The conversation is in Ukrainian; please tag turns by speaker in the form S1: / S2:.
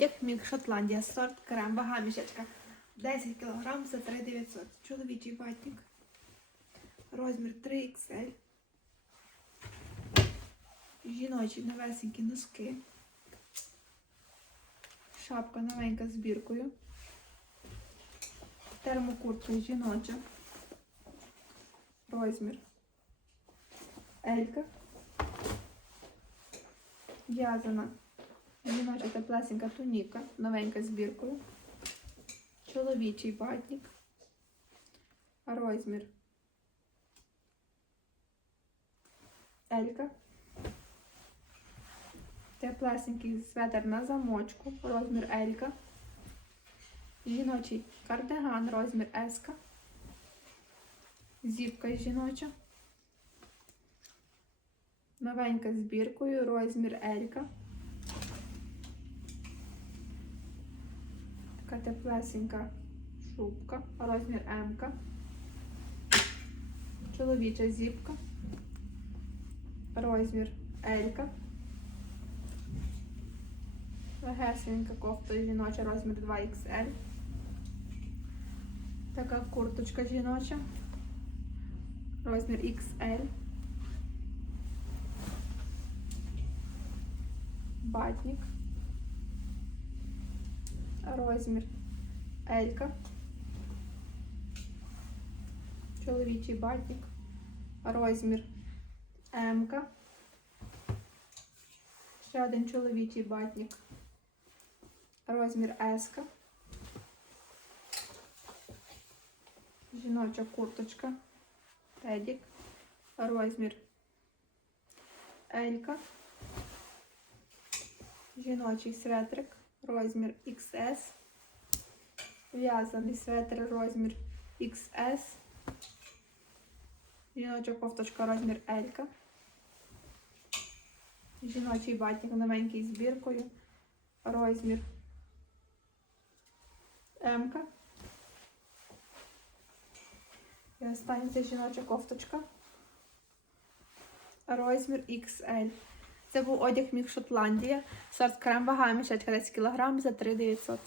S1: Як міг Шотландія, сорт крем, вага мішечка 10 кг за 3900. Чоловічий ватник. Розмір 3XL. Жіночі новесенькі носки. Шапка новенька з біркою. Термокуртка жіноча. Розмір. Елька. В'язана. Жіноча теплесенька туніка, новенька з біркою. Чоловічий ватник. Розмір. Елька. Теплесенький светр на замочку. Розмір Елька. Жіночий кардиган, розмір Еска. Зіпка жіноча. Новенька з біркою, розмір Елька. Така теплесенька шубка, розмір М. Чоловіча зіпка. Розмір L. Легесенька кофта жіноча, розмір 2XL. Така курточка жіноча. Розмір XL. Батник. Розмір Елька. Чоловічий батник. Розмір М. Ще один чоловічий батник. Розмір С. Жіноча курточка. Тедік. Розмір Елька. Жіночий светрик. Розмір XS. В'язаний светр розмір XS. Жіноча кофточка розмір L. Жіночий батник новенький з біркою. Розмір М. І остання це жіноча кофточка. Розмір XL. Це був одяг міг Шотландія. Сорт крем вага мішечка 10 кг за 3900.